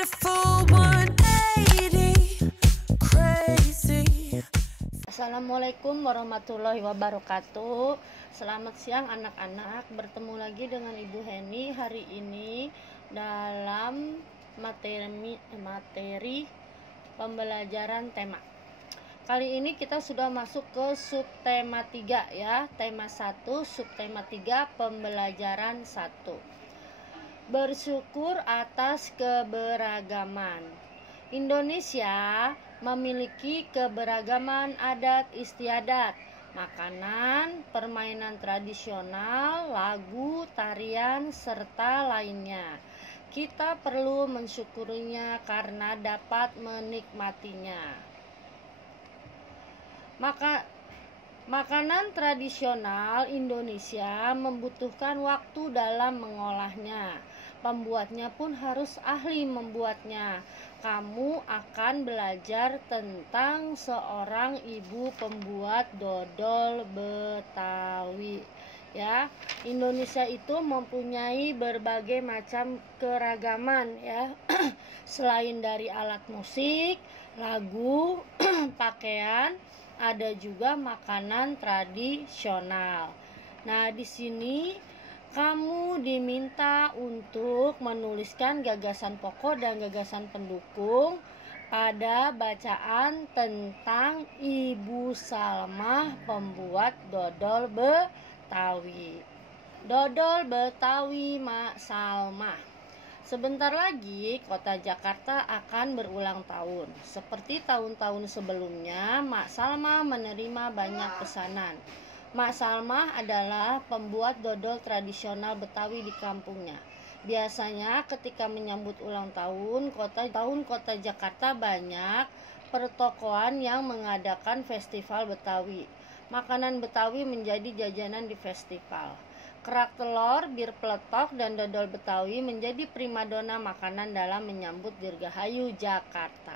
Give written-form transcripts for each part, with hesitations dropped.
did a full 180, crazy. Assalamualaikum warahmatullahi wabarakatuh. Selamat siang anak-anak. Bertemu lagi dengan Ibu Heni hari ini dalam materi pembelajaran tema. Kali ini kita sudah masuk ke subtema 3 ya. Tema 1, subtema 3, pembelajaran 1. Bersyukur atas keberagaman. Indonesia memiliki keberagaman adat istiadat, makanan, permainan tradisional, lagu, tarian, serta lainnya. Kita perlu mensyukurinya karena dapat menikmatinya. Makanan tradisional Indonesia membutuhkan waktu dalam mengolahnya. Pembuatnya pun harus ahli membuatnya. Kamu akan belajar tentang seorang ibu pembuat dodol Betawi. Ya, Indonesia itu mempunyai berbagai macam keragaman ya. Selain dari alat musik, lagu, pakaian, ada juga makanan tradisional. Nah, di sini kamu diminta untuk menuliskan gagasan pokok dan gagasan pendukung pada bacaan tentang Ibu Salmah pembuat dodol Betawi. Dodol Betawi Mak Salmah. Sebentar lagi kota Jakarta akan berulang tahun. Seperti tahun-tahun sebelumnya, Mak Salmah menerima banyak pesanan. Mak Salmah adalah pembuat dodol tradisional Betawi di kampungnya. Biasanya ketika menyambut ulang tahun kota Jakarta banyak pertokoan yang mengadakan festival Betawi. Makanan Betawi menjadi jajanan di festival. Kerak telur, bir peletok, dan dodol Betawi menjadi primadona makanan dalam menyambut Dirgahayu Jakarta.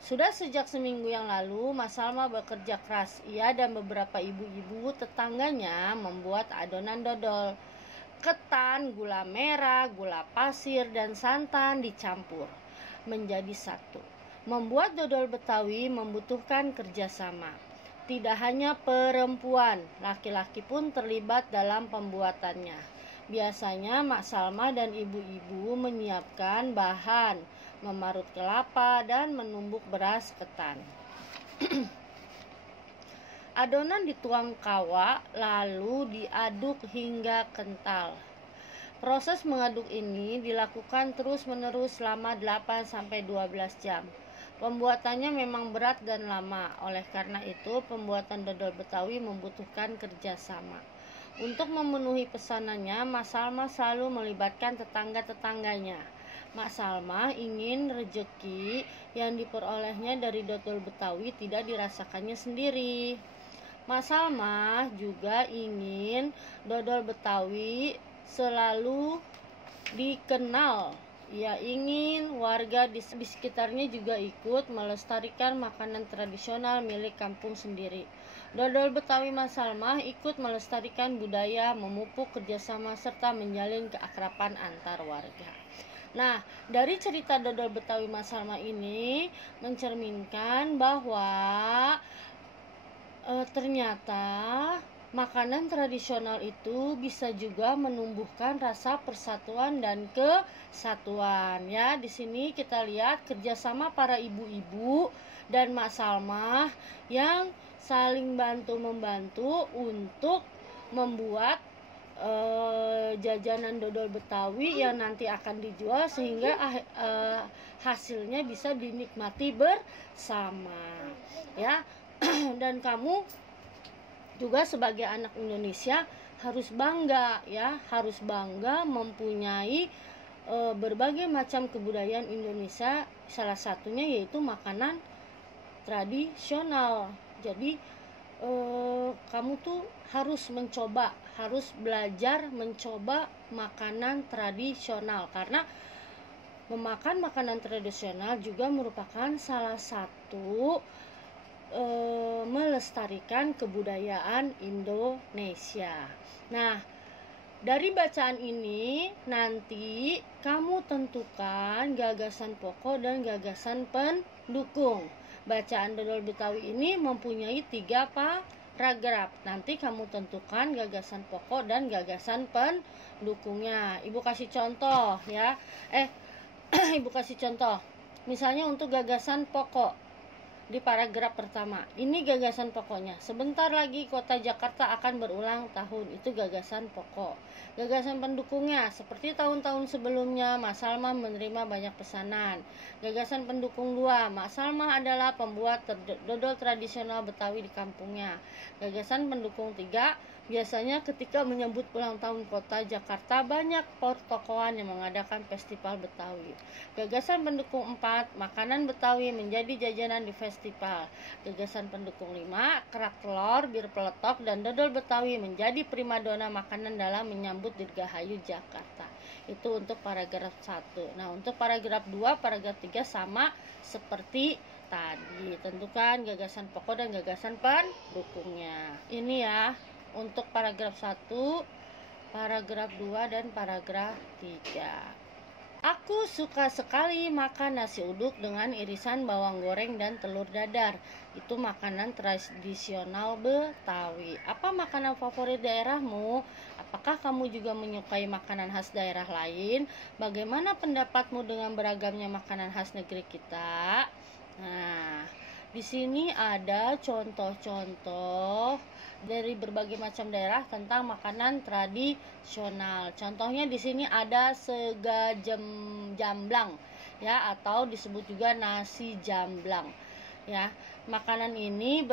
Sudah sejak seminggu yang lalu, Mas Salma bekerja keras. Ia dan beberapa ibu-ibu tetangganya membuat adonan dodol. Ketan, gula merah, gula pasir, dan santan dicampur menjadi satu. Membuat dodol Betawi membutuhkan kerjasama. Tidak hanya perempuan, laki-laki pun terlibat dalam pembuatannya. Biasanya Mak Salma dan ibu-ibu menyiapkan bahan, memarut kelapa, dan menumbuk beras ketan. Adonan dituang kawah, lalu diaduk hingga kental. Proses mengaduk ini dilakukan terus-menerus selama 8-12 jam. Pembuatannya memang berat dan lama, oleh karena itu pembuatan dodol Betawi membutuhkan kerjasama. Untuk memenuhi pesanannya, Mas Salma selalu melibatkan tetangga-tetangganya. Mak Salma ingin rejeki yang diperolehnya dari dodol Betawi tidak dirasakannya sendiri. Mak Salma juga ingin dodol Betawi selalu dikenal. Ia ingin warga di sekitarnya juga ikut melestarikan makanan tradisional milik kampung sendiri. Dodol Betawi Mas Salmah ikut melestarikan budaya, memupuk kerjasama, serta menjalin keakraban antar warga. Nah, dari cerita dodol Betawi Mas Salmah ini mencerminkan bahwa ternyata makanan tradisional itu bisa juga menumbuhkan rasa persatuan dan kesatuan ya. Di sini kita lihat kerjasama para ibu-ibu dan Mak Salmah yang saling bantu-membantu untuk membuat jajanan dodol Betawi yang nanti akan dijual sehingga hasilnya bisa dinikmati bersama ya. Dan kamu juga sebagai anak Indonesia harus bangga ya, harus bangga mempunyai berbagai macam kebudayaan Indonesia, salah satunya yaitu makanan tradisional. Jadi kamu tuh harus belajar mencoba makanan tradisional, karena memakan makanan tradisional juga merupakan salah satu melestarikan kebudayaan Indonesia. Nah, Dari bacaan ini nanti kamu tentukan gagasan pokok dan gagasan pendukung. Bacaan dodol Betawi ini mempunyai 3 paragraf. Nanti kamu tentukan gagasan pokok dan gagasan pendukungnya. Ibu kasih contoh ya. Ibu kasih contoh. Misalnya untuk gagasan pokok di paragraf pertama. Ini gagasan pokoknya. Sebentar lagi kota Jakarta akan berulang tahun. Itu gagasan pokok. Gagasan pendukungnya, seperti tahun-tahun sebelumnya, Mak Salma menerima banyak pesanan. Gagasan pendukung 2, Mak Salma adalah pembuat dodol tradisional Betawi di kampungnya. Gagasan pendukung 3, biasanya ketika menyambut ulang tahun kota Jakarta, banyak pertokoan yang mengadakan festival Betawi. Gagasan pendukung 4, makanan Betawi menjadi jajanan di festival. Gagasan pendukung 5, kerak telur, bir peletok, dan dodol Betawi menjadi primadona makanan dalam menyambut Dirgahayu Jakarta. Itu untuk paragraf 1. Nah, untuk paragraf 2, paragraf 3 sama seperti tadi. Tentukan gagasan pokok dan gagasan pendukungnya. Ini ya untuk paragraf 1, paragraf 2, dan paragraf 3. Aku suka sekali makan nasi uduk dengan irisan bawang goreng dan telur dadar. Itu makanan tradisional Betawi. Apa makanan favorit daerahmu? Apakah kamu juga menyukai makanan khas daerah lain? Bagaimana pendapatmu dengan beragamnya makanan khas negeri kita? Nah, di sini ada contoh-contoh dari berbagai macam daerah tentang makanan tradisional. Contohnya di sini ada sega jamblang ya, atau disebut juga nasi jamblang ya. Makanan ini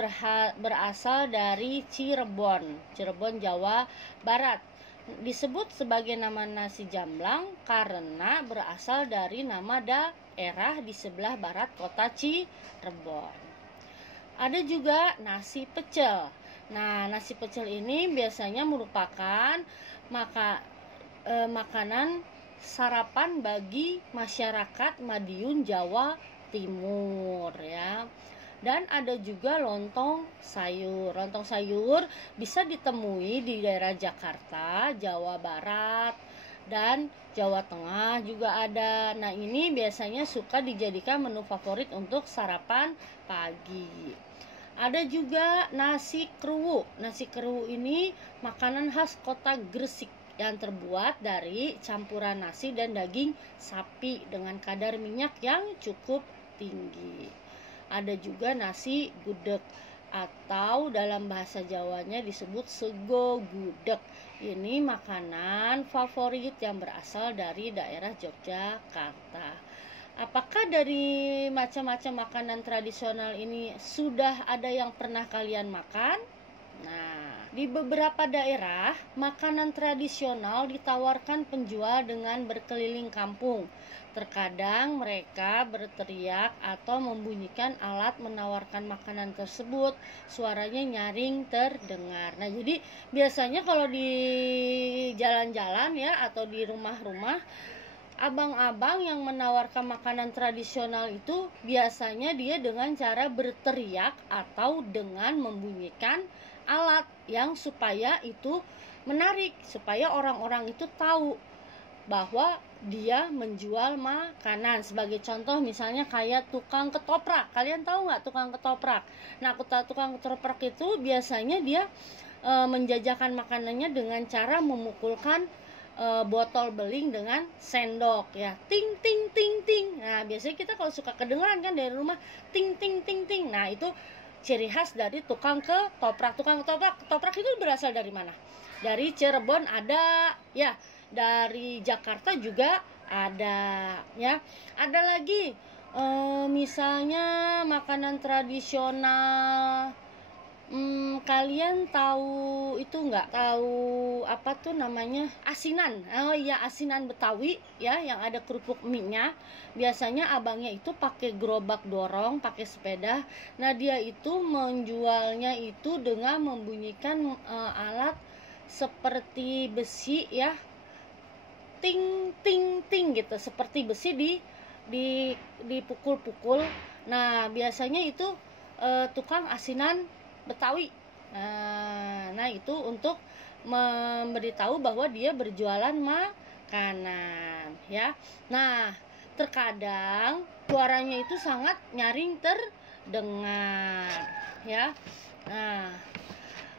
berasal dari Cirebon, Jawa Barat. Disebut sebagai nama nasi jamblang karena berasal dari nama daerah di sebelah barat kota Cirebon. Ada juga nasi pecel. Nah, nasi pecel ini biasanya merupakan makanan sarapan bagi masyarakat Madiun, Jawa Timur ya. Dan ada juga lontong sayur. Lontong sayur bisa ditemui di daerah Jakarta, Jawa Barat, dan Jawa Tengah juga ada. Nah, ini biasanya suka dijadikan menu favorit untuk sarapan pagi. Ada juga nasi keruwu. Nasi keruwu ini makanan khas kota Gresik yang terbuat dari campuran nasi dan daging sapi dengan kadar minyak yang cukup tinggi. Ada juga nasi gudeg atau dalam bahasa Jawanya disebut sego gudeg. Ini makanan favorit yang berasal dari daerah Yogyakarta. Apakah dari macam-macam makanan tradisional ini sudah ada yang pernah kalian makan? Nah, di beberapa daerah, makanan tradisional ditawarkan penjual dengan berkeliling kampung. Terkadang mereka berteriak atau membunyikan alat menawarkan makanan tersebut. Suaranya nyaring terdengar. Nah, jadi biasanya kalau di jalan-jalan ya atau di rumah-rumah, abang-abang yang menawarkan makanan tradisional itu biasanya dia dengan cara berteriak atau dengan membunyikan alat yang supaya itu menarik, supaya orang-orang itu tahu bahwa dia menjual makanan. Sebagai contoh misalnya kayak tukang ketoprak. Kalian tahu nggak tukang ketoprak? Nah, tukang ketoprak itu biasanya dia menjajakan makanannya dengan cara memukulkan botol beling dengan sendok ya, ting ting ting ting. Nah, biasanya kita kalau suka kedengeran kan dari rumah ting ting ting ting. Nah, itu ciri khas dari tukang ketoprak. Tukang ketoprak itu berasal dari mana? Dari Cirebon ada ya, dari Jakarta juga ada ya. Ada lagi misalnya makanan tradisional. Kalian tahu itu nggak? Tahu apa tuh namanya? Asinan. Oh iya, asinan Betawi ya, yang ada kerupuk mie-nya. Biasanya abangnya itu pakai gerobak dorong, pakai sepeda. Nah, dia itu menjualnya itu dengan membunyikan alat seperti besi ya. Ting ting ting gitu, seperti besi dipukul-pukul. Nah, biasanya itu tukang asinan Betawi. Nah, itu untuk memberitahu bahwa dia berjualan makanan, ya. Nah, terkadang suaranya itu sangat nyaring terdengar, ya. Nah,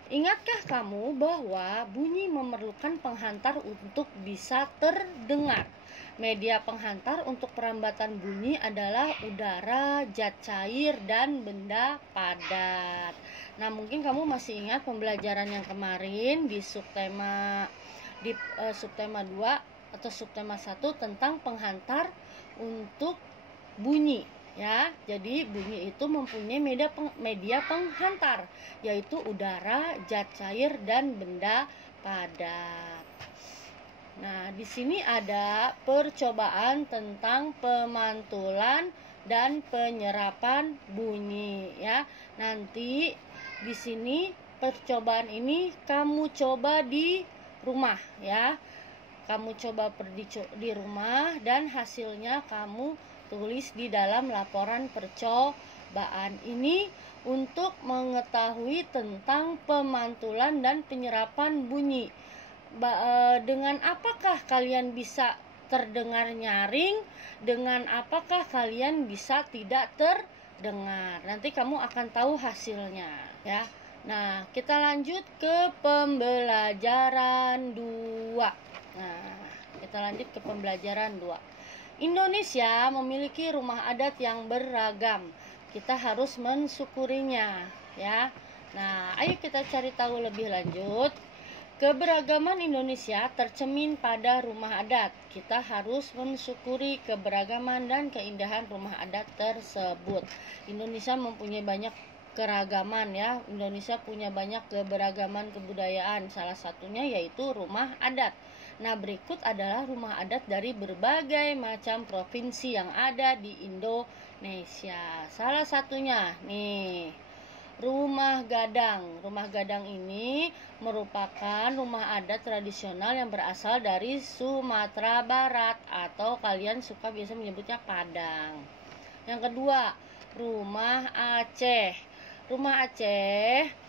ingatkah kamu bahwa bunyi memerlukan penghantar untuk bisa terdengar? Media penghantar untuk perambatan bunyi adalah udara, zat cair, dan benda padat. Nah, mungkin kamu masih ingat pembelajaran yang kemarin di subtema 2 atau subtema 1 tentang penghantar untuk bunyi, ya. Jadi bunyi itu mempunyai media penghantar, yaitu udara, zat cair, dan benda padat. Nah, di sini ada percobaan tentang pemantulan dan penyerapan bunyi, ya. Nanti di sini percobaan ini kamu coba di rumah, ya. Kamu coba di rumah dan hasilnya kamu tulis di dalam laporan percobaan ini untuk mengetahui tentang pemantulan dan penyerapan bunyi. Dengan apakah kalian bisa terdengar nyaring, dengan apakah kalian bisa tidak terdengar. Nanti kamu akan tahu hasilnya, ya. Nah, kita lanjut ke pembelajaran 2. Nah, kita lanjut ke pembelajaran 2. Indonesia memiliki rumah adat yang beragam. Kita harus mensyukurinya, ya. Nah, ayo kita cari tahu lebih lanjut. Keberagaman Indonesia tercermin pada rumah adat. Kita harus mensyukuri keberagaman dan keindahan rumah adat tersebut. Indonesia mempunyai banyak keragaman, ya. Indonesia punya banyak keberagaman kebudayaan. Salah satunya yaitu rumah adat. Nah, berikut adalah rumah adat dari berbagai macam provinsi yang ada di Indonesia. Salah satunya nih, Rumah Gadang. Rumah Gadang ini merupakan rumah adat tradisional yang berasal dari Sumatera Barat, atau kalian suka biasa menyebutnya Padang. Yang kedua, Rumah Aceh. Rumah Aceh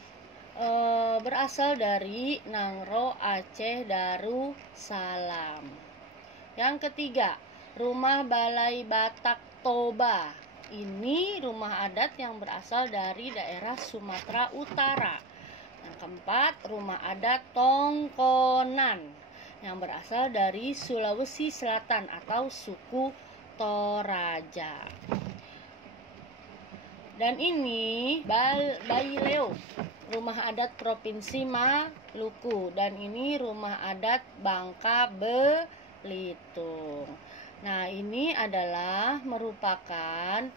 berasal dari Nangro Aceh Darussalam. Yang ketiga, Rumah Balai Batak Toba. Ini rumah adat yang berasal dari daerah Sumatera Utara. Yang keempat, rumah adat Tongkonan yang berasal dari Sulawesi Selatan atau suku Toraja. Dan ini Baileo, rumah adat Provinsi Maluku, dan ini rumah adat Bangka Belitung. Nah, ini adalah merupakan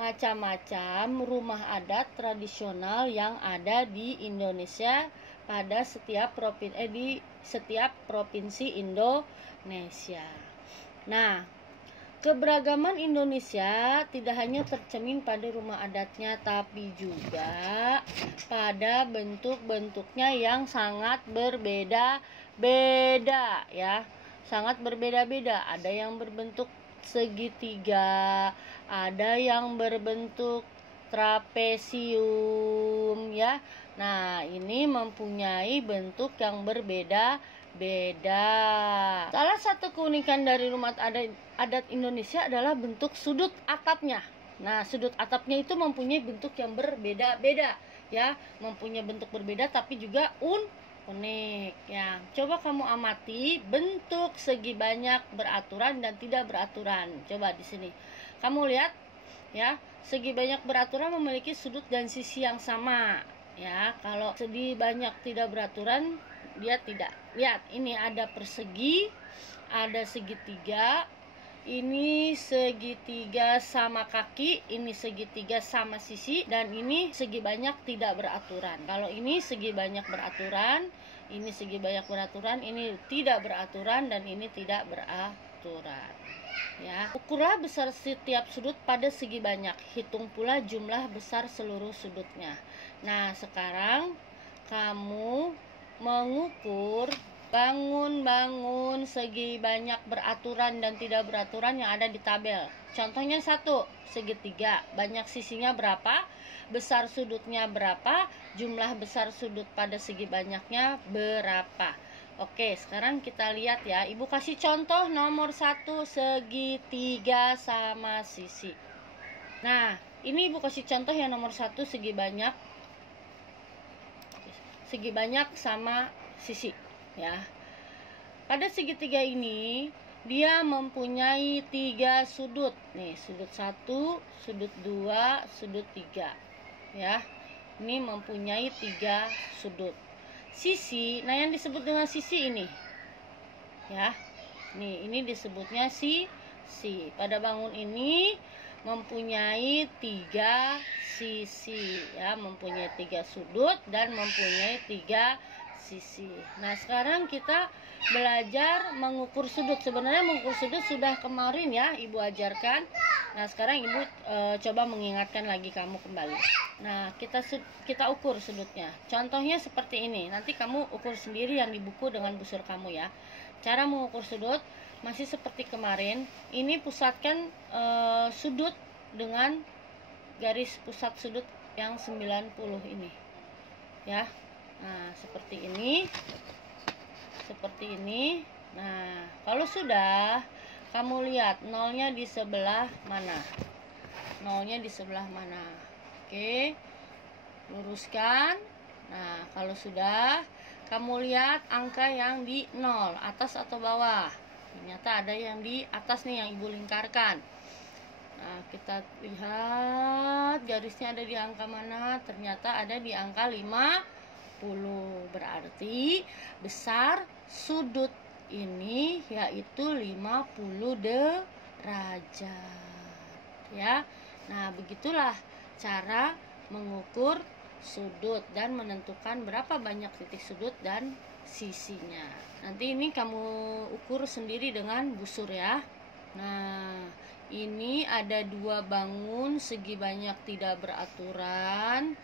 macam-macam rumah adat tradisional yang ada di Indonesia pada setiap provinsi Indonesia. Nah, keberagaman Indonesia tidak hanya tercermin pada rumah adatnya, tapi juga pada bentuk-bentuknya yang sangat berbeda-beda, ya. Sangat berbeda-beda. Ada yang berbentuk segitiga, ada yang berbentuk trapesium, ya. Nah, ini mempunyai bentuk yang berbeda-beda. Salah satu keunikan dari rumah adat Indonesia adalah bentuk sudut atapnya. Nah, sudut atapnya itu mempunyai bentuk yang berbeda-beda, ya. Mempunyai bentuk berbeda tapi juga unik, ya. Coba kamu amati bentuk segi banyak beraturan dan tidak beraturan. Coba di sini kamu lihat, ya. Segi banyak beraturan memiliki sudut dan sisi yang sama, ya. Kalau segi banyak tidak beraturan, dia tidak. Lihat, ini ada persegi, ada segitiga. Ini segitiga sama kaki, ini segitiga sama sisi, dan ini segi banyak tidak beraturan. Kalau ini segi banyak beraturan, ini segi banyak beraturan, ini tidak beraturan, dan ini tidak beraturan. Ya, ukurlah besar setiap sudut pada segi banyak. Hitung pula jumlah besar seluruh sudutnya. Nah, sekarang kamu mengukur Bangun-bangun segi banyak beraturan dan tidak beraturan yang ada di tabel. Contohnya 1, segitiga. Banyak sisinya berapa? Besar sudutnya berapa? Jumlah besar sudut pada segi banyaknya berapa? Oke, sekarang kita lihat ya. Ibu kasih contoh nomor 1, segitiga sama sisi. Nah, ini ibu kasih contoh yang nomor 1, segi banyak sama sisi ya. Pada segitiga ini dia mempunyai 3 sudut. Nih, sudut 1, sudut 2, sudut 3 ya. Ini mempunyai 3 sudut. Sisi, nah yang disebut dengan sisi ini ya. Nih, ini disebutnya sisi. Pada bangun ini mempunyai 3 sisi ya, mempunyai 3 sudut dan mempunyai 3 sisi. Nah, sekarang kita belajar mengukur sudut. Sebenarnya mengukur sudut sudah kemarin ya Ibu ajarkan. Nah, sekarang Ibu coba mengingatkan lagi kamu kembali. Nah, kita ukur sudutnya. Contohnya seperti ini. Nanti kamu ukur sendiri yang di buku dengan busur kamu ya. Cara mengukur sudut masih seperti kemarin. Ini pusatkan sudut dengan garis pusat sudut yang 90 ini ya. Nah, seperti ini. Nah, kalau sudah, kamu lihat nolnya di sebelah mana. Oke, luruskan. Nah, kalau sudah, kamu lihat angka yang di 0, atas atau bawah. Ternyata ada yang di atas nih yang Ibu lingkarkan. Nah, kita lihat garisnya ada di angka mana. Ternyata ada di angka 50. Berarti besar sudut ini yaitu 50 derajat ya. Nah, begitulah cara mengukur sudut dan menentukan berapa banyak titik sudut dan sisinya. Nanti ini kamu ukur sendiri dengan busur ya. Nah, ini ada 2 bangun segi banyak tidak beraturan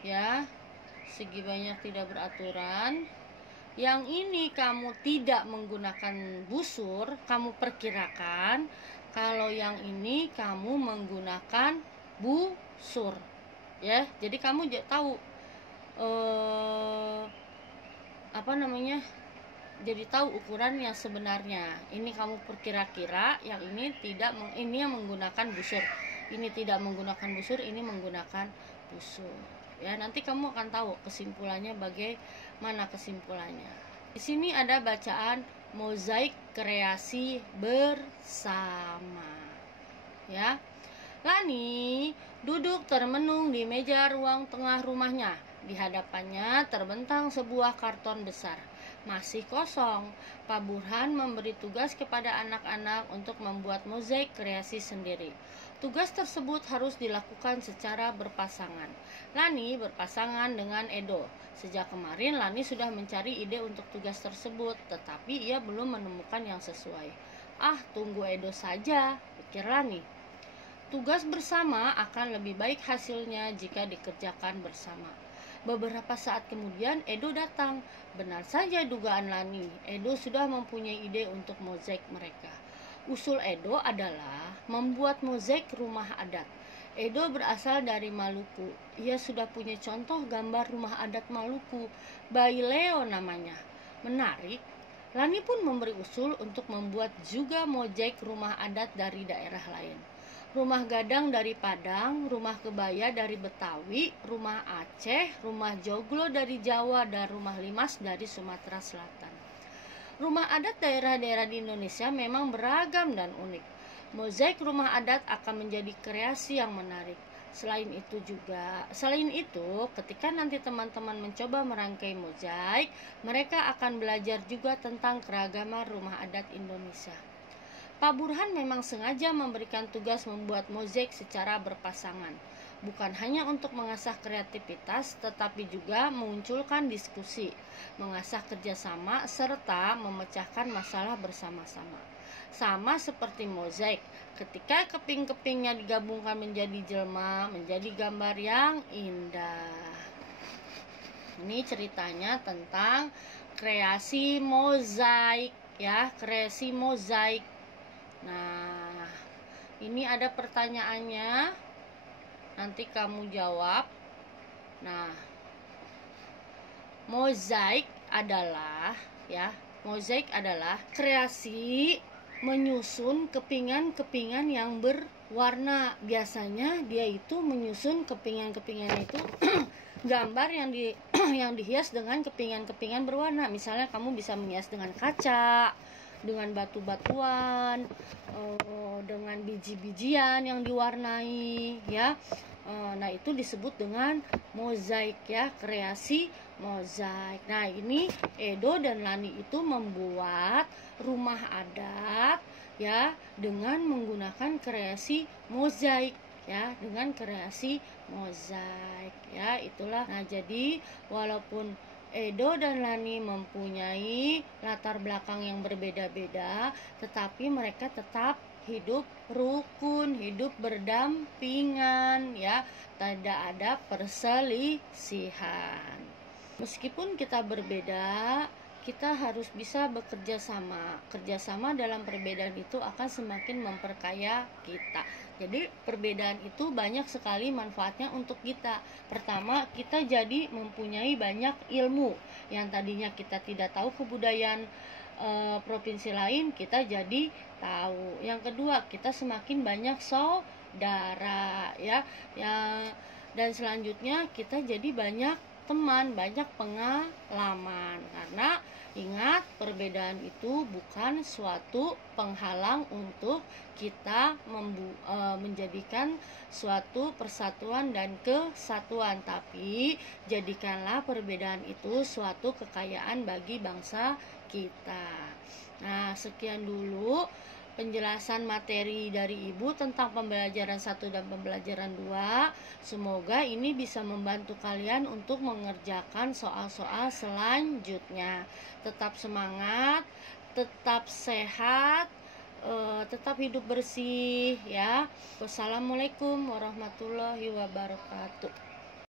ya. Segi banyak tidak beraturan. Yang ini kamu tidak menggunakan busur, kamu perkirakan. Kalau yang ini kamu menggunakan busur ya. Jadi kamu tahu jadi tahu ukuran yang sebenarnya. Ini kamu perkira-kira, yang ini tidak, ini yang menggunakan busur. Ini tidak menggunakan busur, ini menggunakan busur. Ya, nanti kamu akan tahu kesimpulannya bagaimana kesimpulannya. Di sini ada bacaan mozaik kreasi bersama. Ya. Lani duduk termenung di meja ruang tengah rumahnya. Di hadapannya terbentang sebuah karton besar. Masih kosong. Pak Burhan memberi tugas kepada anak-anak untuk membuat mozaik kreasi sendiri. Tugas tersebut harus dilakukan secara berpasangan. Lani berpasangan dengan Edo. Sejak kemarin Lani sudah mencari ide untuk tugas tersebut, tetapi ia belum menemukan yang sesuai. Ah, tunggu Edo saja, pikir Lani. Tugas bersama akan lebih baik hasilnya jika dikerjakan bersama. Beberapa saat kemudian Edo datang. Benar saja dugaan Lani, Edo sudah mempunyai ide untuk mozaik mereka. Usul Edo adalah membuat mozaik rumah adat. Edo berasal dari Maluku. Ia sudah punya contoh gambar rumah adat Maluku. Baileo namanya. Menarik. Lani pun memberi usul untuk membuat juga mozaik rumah adat dari daerah lain. Rumah gadang dari Padang, rumah kebaya dari Betawi, rumah Aceh, rumah joglo dari Jawa, dan rumah limas dari Sumatera Selatan. Rumah adat daerah-daerah di Indonesia memang beragam dan unik. Mozaik rumah adat akan menjadi kreasi yang menarik. Selain itu, ketika nanti teman-teman mencoba merangkai mozaik, mereka akan belajar juga tentang keragaman rumah adat Indonesia. Pak Burhan memang sengaja memberikan tugas membuat mozaik secara berpasangan. Bukan hanya untuk mengasah kreativitas, tetapi juga memunculkan diskusi, mengasah kerjasama, serta memecahkan masalah bersama-sama. Sama seperti mozaik, ketika keping-kepingnya digabungkan menjadi jelma, menjadi gambar yang indah. Ini ceritanya tentang kreasi mozaik ya, kreasi mozaik. Nah, ini ada pertanyaannya, nanti kamu jawab. Nah, mozaik adalah kreasi menyusun kepingan-kepingan yang berwarna. Biasanya dia itu menyusun kepingan-kepingan itu gambar yang dihias dengan kepingan-kepingan berwarna. Misalnya kamu bisa menghias dengan kaca, dengan batu-batuan, dengan biji-bijian yang diwarnai ya. Nah, itu disebut dengan mozaik ya, kreasi mozaik. Nah, ini Edo dan Lani itu membuat rumah adat ya dengan menggunakan kreasi mozaik ya, dengan kreasi mozaik ya, itulah. Nah, jadi walaupun Edo dan Lani mempunyai latar belakang yang berbeda-beda, tetapi mereka tetap hidup rukun, hidup berdampingan ya, tidak ada perselisihan. Meskipun kita berbeda, kita harus bisa bekerja sama. Kerjasama dalam perbedaan itu akan semakin memperkaya kita. Jadi perbedaan itu banyak sekali manfaatnya untuk kita. Pertama, kita jadi mempunyai banyak ilmu. Yang tadinya kita tidak tahu kebudayaan provinsi lain, kita jadi tahu. Yang kedua, kita semakin banyak saudara ya. Dan selanjutnya kita jadi banyak teman, banyak pengalaman. Karena ingat, perbedaan itu bukan suatu penghalang untuk kita menjadikan suatu persatuan dan kesatuan, tapi jadikanlah perbedaan itu suatu kekayaan bagi bangsa kita. Nah, sekian dulu penjelasan materi dari Ibu tentang pembelajaran 1 dan pembelajaran 2. Semoga ini bisa membantu kalian untuk mengerjakan soal-soal selanjutnya. Tetap semangat, tetap sehat, tetap hidup bersih ya. Wassalamualaikum warahmatullahi wabarakatuh.